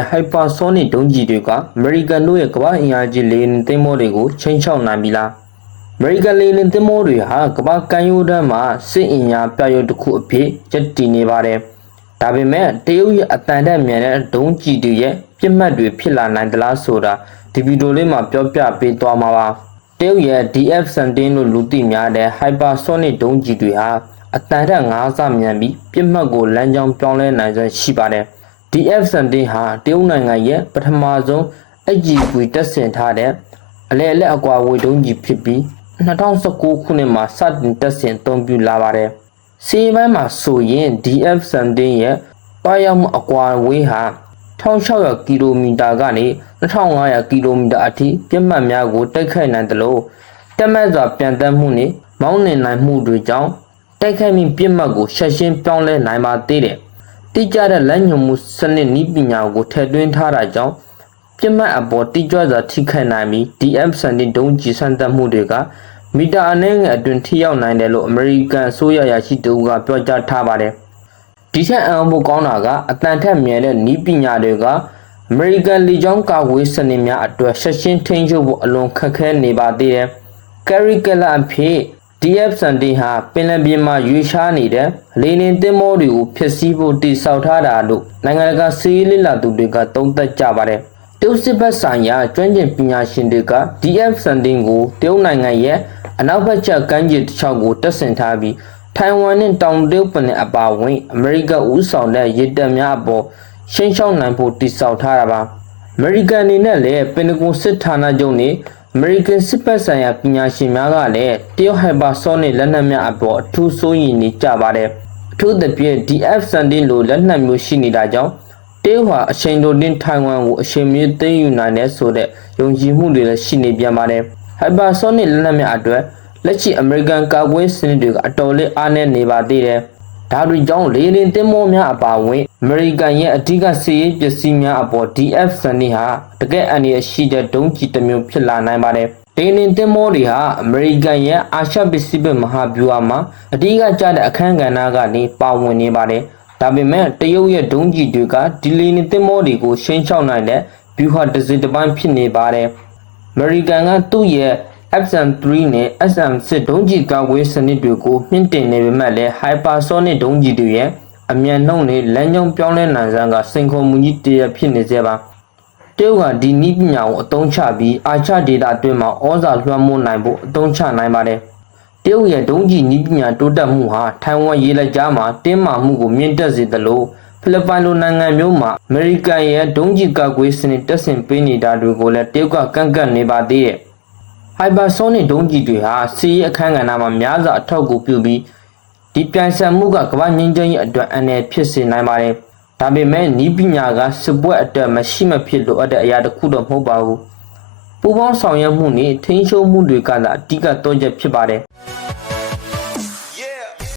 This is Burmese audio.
တဲ့ hypersonic ဒုံးကျည်တွေကအမေရိကန်တို့ရဲ့ကမ္ဘာအင်အားကြီးလေယာဉ်သင်္ဘောတွေကိုချိန်ချောက်နိုင်ပြီလားအမေရိကန်လေယာဉ်သင်္ဘောတွေဟာကမ္ဘာကမ်းရိုးတန်းမှာစစ်အင်အားပြရုပ်တစ်ခုအဖြစ်ရပ်တည်နေပါတယ်ဒါပေမဲ့တရုတ်ရဲ့အတန်တက်မြန်တဲ့ဒုံးကျည်တွေရဲ့ပြစ်မှတ်တွေဖြစ်လာနိုင်သလားဆိုတာဒီဗီဒီယိုလေးမှာပြောပြပေးသွားမှာပါတရုတ်ရဲ့ DF-17 လို့လူသိများတဲ့ hypersonic ဒုံးကျည်တွေဟာအတန်တက်9ဆမြန်ပြီးပြစ်မှတ်ကိုလမ်းကြောင်းပြောင်းလဲနိုင်စွမ်းရှိပါတယ် DF-17 ဟာတရုတ်နိုင်ငံရဲ့ပထမဆုံး HGV တက်ဆင်ထားတဲ့အလဲအလက်အကွာဝေးဒုံးကျည်ဖြစ်ပြီး2019ခုနှစ်မှာစတင်တက်ဆင်အသုံးပြုလာပါတယ်။စီးပိုင်းမှာဆိုရင် DF-17 ရဲ့ပါရောက်မှုအကွာဝေးဟာ1600ကီလိုမီတာကနေ2500ကီလိုမီတာအထိပြတ်မှတ်များကိုတိုက်ခိုက်နိုင်တယ်လို့တက်မှတ်စွာပြန်တက်မှုနဲ့မောင်းနှင်နိုင်မှုတွေကြောင့်တိုက်ခိုက်မှုပြစ်မှတ်ကိုရှက်ရှင်းပြောင်းလဲနိုင်ပါသေးတယ်။ တိကျတဲ့လက်ညှိုးမှုစနစ်နည်းပညာကိုထည့်သွင်းထားတာကြောင့်ပြစ်မှတ်အပေါ်တိကျစွာထိခိုက်နိုင်ပြီး DF-17 ဒုံးကျည်ဆန်းသက်မှုတွေကမီတာအနည်းငယ်အတွင်းထိရောက်နိုင်တယ်လို့အမေရိကန်အစိုးရရရှိသူကပြောကြားထားပါတယ်။ဒီထက်အံ့ဖို့ကောင်းတာကအတန်ထက်မြင်တဲ့နည်းပညာတွေကအမေရိကန်လေကြောင်းကာကွယ်စနစ်များအတွက်ရှက်ရှင်းထိန်းချုပ်ဖို့အလွန်ခက်ခဲနေပါသေးတယ်။ Curriculum အဖြစ် DF-17 ဟာပင်လယ်ပြင်မှာရွေရှားနေတဲ့လေလင်သင်္ဘောတွေကိုဖျက်ဆီးဖို့တိစောက်ထားတာလို့နိုင်ငံတကာစီးရီးလစ်လာသူတွေကသုံးသပ်ကြပါတယ်။တရုတ်စစ်ဘက်ဆိုင်ရာကျွမ်းကျင်ပညာရှင်တွေက DF-17 ကိုတရုတ်နိုင်ငံရဲ့အနောက်ဘက်ကျကမ်းခြေတစ်လျှောက်ကိုတက်ဆင်ထားပြီးထိုင်ဝမ်နဲ့တောင်တရုတ်ပင်လယ်အပါအဝင်အမေရိကဦးဆောင်တဲ့ရစ်တပ်များအပေါ်ရှင်းရှောင်းနိုင်ဖို့တိစောက်ထားတာပါ။အမေရိကန်အနေနဲ့လည်းပင်တဂွန်စစ်ဌာနချုပ်နဲ့ အမေရိကန်စစ်ဘက်ဆိုင်ရာပညာရှင်များကလည်းတရုတ်ဟိုက်ပါဆောနစ်လက်နက်များအပေါ်အထူးစိုးရိမ်နေကြပါတယ်။အထူးသဖြင့် DF-17 လိုလက်နက်မျိုးရှိနေတာကြောင့်တရုတ်ဟာအချိန်တိုတင်းထိုင်ဝမ်ကိုအချိန်မီသိမ်းယူနိုင်တဲ့ဆိုတဲ့ယုံကြည်မှုတွေလည်းရှိနေပြန်ပါတယ်။ hypersonic လက်နက်များအတွက်လက်ရှိအမေရိကန်ကာကွယ်စနစ်တွေကအတော်လေးအားနည်းနေပါသေးတယ်။ ဒါတွေကြောင့်လေရင်တင်မောများအပါအဝင်အမေရိကန်ရဲ့အဓိကစီးရေးပစ္စည်းများအပေါ် DF-17 ဟာတကယ်အန္တရာယ်ရှိတဲ့ဒုံးကျည်တစ်မျိုးဖြစ်လာနိုင်ပါတယ်။လေရင်တင်မောတွေဟာအမေရိကန်ရဲ့အာရှပစိဖိတ်မဟာဗျူဟာမှာအဓိကကျတဲ့အခန်းကဏ္ဍကနေပါဝင်နေပါတယ်။ဒါပေမဲ့တရုတ်ရဲ့ဒုံးကျည်တွေကဒီလေရင်တင်မောတွေကိုရှင်းချောက်နိုင်တဲ့ဗျူဟာတစ်စိတ်တစ်ပိုင်းဖြစ်နေပါတယ်။အမေရိကန်ကသူ့ရဲ့ SM3 နဲ့ SM6 ဒုံးကျည်ကာကွယ်စနစ်တွေကိုမြင့်တင်နေပေမဲ့လည်း hypersonic ဒုံးကျည်တွေရဲ့အမြန်နှုန်းနဲ့လမ်းကြောင်းပြောင်းလဲနိုင်စမ်းကစိန်ခေါ်မှုကြီးတစ်ရပ်ဖြစ်နေသေးပါတရုတ်ကဒီနည်းပညာကိုအသုံးချပြီးအာချဒေတာအတွင်းမှာဩဇာလွှမ်းမိုးနိုင်ဖို့အသုံးချနိုင်ပါတယ်တရုတ်ရဲ့ဒုံးကျည်နည်းပညာတိုးတက်မှုဟာထိုင်ဝမ်ရေလက်ကြားမှာတင်းမာမှုကိုမြင့်တက်စေသလိုဖိလစ်ပိုင်လိုနိုင်ငံမျိုးမှာအမေရိကန်ရဲ့ဒုံးကျည်ကာကွယ်စနစ်တက်ဆင်ပေးနေတာတွေကိုလည်းတရုတ်ကကန့်ကန့်နေပါသေးတယ်။ hypersonic ဒုံးကျည်တွေဟာစီးရဲအခန်းကဏ္ဍမှာများစွာအထောက်အကူပြုပြီးဒီပြိုင်ဆိုင်မှုကကမ္ဘာငင်းကျင်းရဲ့အတွက်အန္တရာယ်ဖြစ်စေနိုင်ပါတယ်။ဒါပေမဲ့နီးပညာကစစ်ပွဲအတွက်မရှိမဖြစ်လိုအပ်တဲ့အရာတစ်ခုတော့မဟုတ်ပါဘူး။ပူပေါင်းဆောင်ရွက်မှုနဲ့ထိန်းချုပ်မှုတွေကသာအဓိကတောချက်ဖြစ်ပါတယ်။